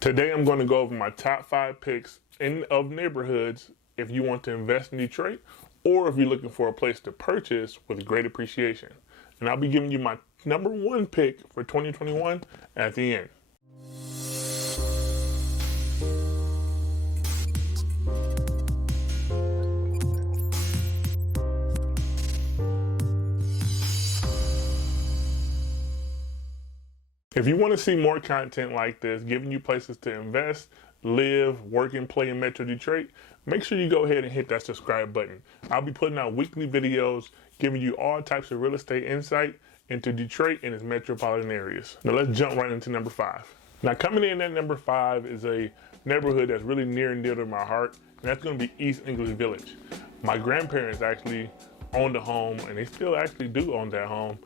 Today I'm going to go over my top 5 picks of neighborhoods if you want to invest in Detroit or if you're looking for a place to purchase with great appreciation. And I'll be giving you my number 1 pick for 2021 at the end. If you want to see more content like this, giving you places to invest, live, work, and play in Metro Detroit, make sure you go ahead and hit that subscribe button. I'll be putting out weekly videos giving you all types of real estate insight into Detroit and its metropolitan areas. Now let's jump right into number 5. Now coming in at number 5 is a neighborhood that's really near and dear to my heart, and that's going to be East English Village. My grandparents actually owned a home, and they still actually do own that home.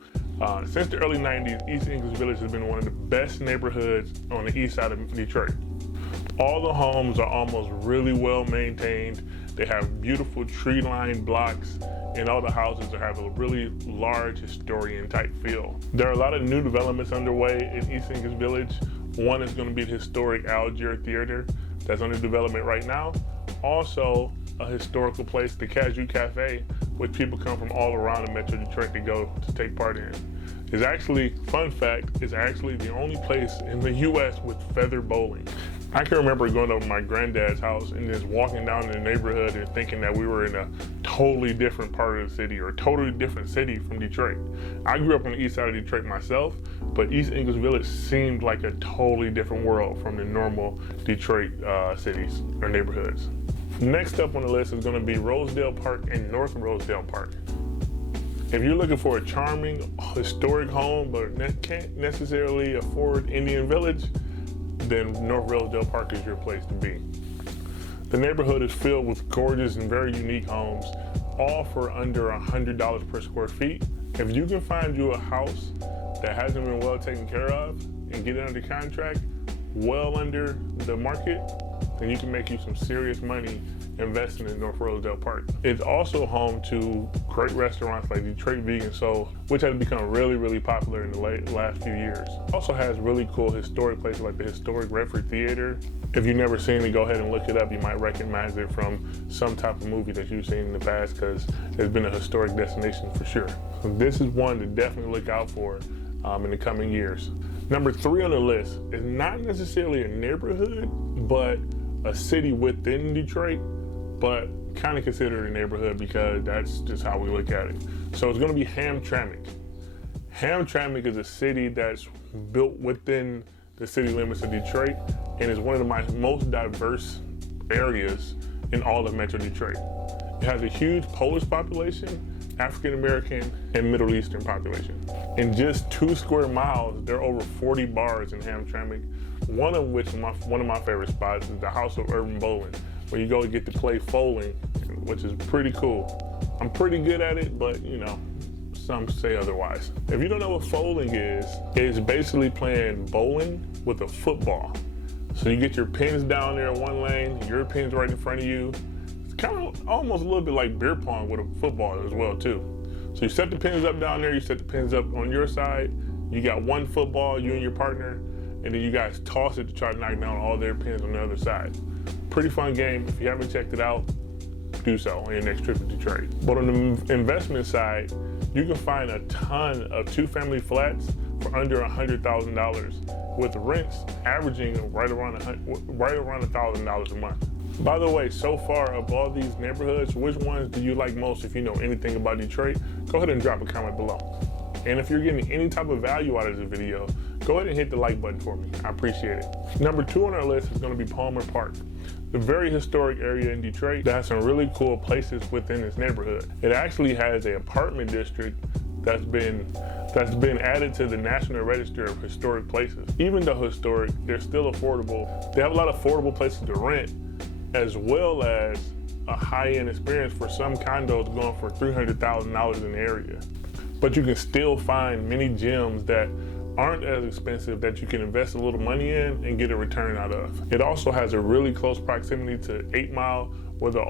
Since the early 90s, East English Village has been one of the best neighborhoods on the east side of Detroit. All the homes are almost really well maintained. They have beautiful tree-lined blocks, and all the houses have a really large historian type feel. There are a lot of new developments underway in East English Village. One is going to be the historic Algier Theater that's under development right now. Also, a historical place, the Cashew Cafe, which people come from all around the Metro Detroit to go to take part in. It's actually, fun fact, it's actually the only place in the U.S. with feather bowling. I can remember going to my granddad's house and just walking down in the neighborhood and thinking that we were in a totally different part of the city or a totally different city from Detroit. I grew up on the east side of Detroit myself, but East English Village seemed like a totally different world from the normal Detroit cities or neighborhoods. Next up on the list is going to be Rosedale Park and North Rosedale Park. If you're looking for a charming, historic home but can't necessarily afford Indian Village, then North Rosedale Park is your place to be. The neighborhood is filled with gorgeous and very unique homes, all for under $100 per square feet. If you can find you a house that hasn't been well taken care of and get it under contract well under the market, then you can make you some serious money investing in North Rosedale Park. It's also home to great restaurants like Detroit Vegan Soul, which has become really, really popular in the last few years. It also has really cool historic places like the historic Redford Theater. If you've never seen it, go ahead and look it up. You might recognize it from some type of movie that you've seen in the past because it's been a historic destination for sure. So this is one to definitely look out for in the coming years. Number 3 on the list is not necessarily a neighborhood, but a city within Detroit, but kind of considered a neighborhood because that's just how we look at it. So it's going to be Hamtramck. Hamtramck is a city that's built within the city limits of Detroit and is one of the most diverse areas in all of Metro Detroit. It has a huge Polish population, African American, and Middle Eastern population. In just 2 square miles, there are over 40 bars in Hamtramck, one of which one of my favorite spots is the House of Urban Bowling, where you go and get to play bowling, which is pretty cool. I'm pretty good at it, but you know, some say otherwise. If you don't know what bowling is, it's basically playing bowling with a football. So you get your pins down there in one lane, your pins right in front of you. It's kind of almost a little bit like beer pong with a football as well too. So you set the pins up down there, you set the pins up on your side, you got one football, you and your partner, and then you guys toss it to try to knock down all their pins on the other side. Pretty fun game. If you haven't checked it out, do so on your next trip to Detroit. But on the investment side, you can find a ton of 2-family flats for under $100,000 with rents averaging right around $1,000 a month. By the way, so far of all these neighborhoods, which ones do you like most? If you know anything about Detroit, go ahead and drop a comment below. And if you're getting any type of value out of this video, go ahead and hit the like button for me. I appreciate it. Number 2 on our list is going to be Palmer Park, the very historic area in Detroit that has some really cool places within this neighborhood. It actually has an apartment district that's been added to the National Register of Historic Places. Even though historic, they're still affordable. They have a lot of affordable places to rent, as well as a high-end experience for some condos going for $300,000 in the area. But you can still find many gyms that aren't as expensive that you can invest a little money in and get a return out of. It also has a really close proximity to 8 Mile, where the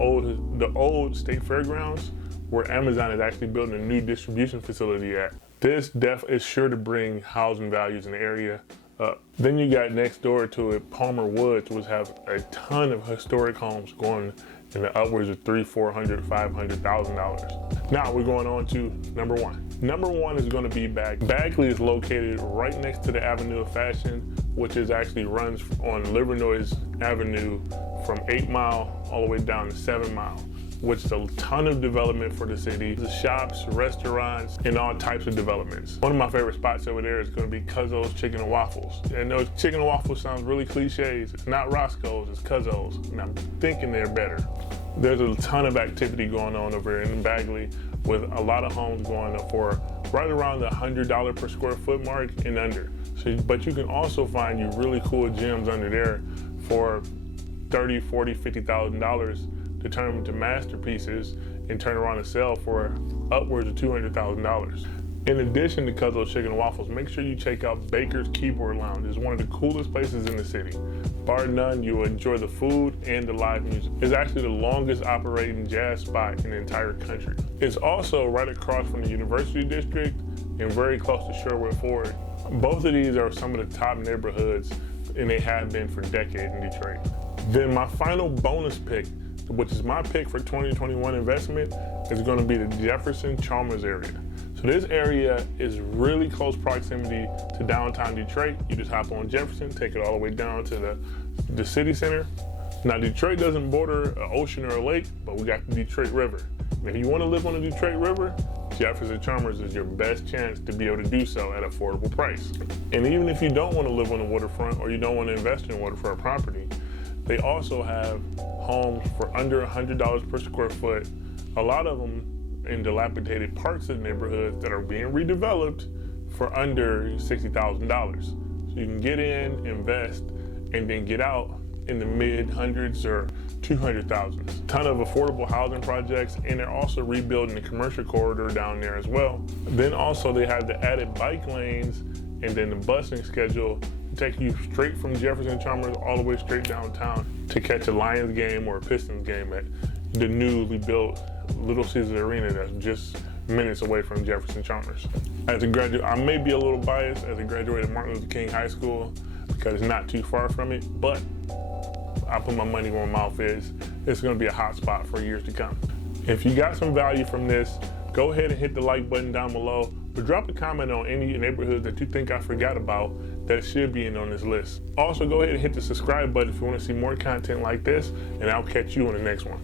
old State Fairgrounds, where Amazon is actually building a new distribution facility at. This is sure to bring housing values in the area up. Then you got next door to it, Palmer Woods, which have a ton of historic homes going in the upwards of $300,000, $400,000, $500,000. Now we're going on to number one. Number one is going to be Bagley. Bagley is located right next to the Avenue of Fashion, which is actually runs on Livernois Avenue from 8 Mile all the way down to 7 Mile, which is a ton of development for the city. The shops, restaurants, and all types of developments. One of my favorite spots over there is going to be Cuzzo's Chicken and Waffles. And those chicken and waffles sounds really cliches. It's not Roscoe's, it's Cuzzo's, and I'm thinking they're better. There's a ton of activity going on over in Bagley with a lot of homes going up for right around the $100 per square foot mark and under. So, but you can also find you really cool gyms under there for $30,000, $40,000, $50,000 to turn them into masterpieces and turn around and sell for upwards of $200,000. In addition to Cuzzo's Chicken and Waffles, make sure you check out Baker's Keyboard Lounge. It's one of the coolest places in the city. Bar none, you will enjoy the food and the live music. It's actually the longest operating jazz spot in the entire country. It's also right across from the University District and very close to Sherwood Ford. Both of these are some of the top neighborhoods, and they have been for decades in Detroit. Then my final bonus pick, which is my pick for 2021 investment, is going to be the Jefferson Chalmers area. So this area is really close proximity to downtown Detroit. You just hop on Jefferson, take it all the way down to the city center. Now Detroit doesn't border an ocean or a lake, but we got the Detroit River. And if you want to live on the Detroit River, Jefferson Chalmers is your best chance to be able to do so at an affordable price. And even if you don't want to live on the waterfront or you don't want to invest in waterfront property, they also have homes for under $100 per square foot. A lot of them in dilapidated parts of the neighborhoods that are being redeveloped for under $60,000. So you can get in, invest, and then get out in the mid hundreds or 200,000. Ton of affordable housing projects, and they're also rebuilding the commercial corridor down there as well. Then also they have the added bike lanes and then the busing schedule to take you straight from Jefferson Chalmers all the way straight downtown to catch a Lions game or a Pistons game at the newly built Little Caesars Arena that's just minutes away from Jefferson Chalmers. As a graduate, I may be a little biased as a graduate of Martin Luther King High School because it's not too far from it, but I put my money where my mouth is. It's gonna be a hot spot for years to come. If you got some value from this, go ahead and hit the like button down below, but drop a comment on any neighborhoods that you think I forgot about that should be in on this list. Also, go ahead and hit the subscribe button if you wanna see more content like this, and I'll catch you on the next one.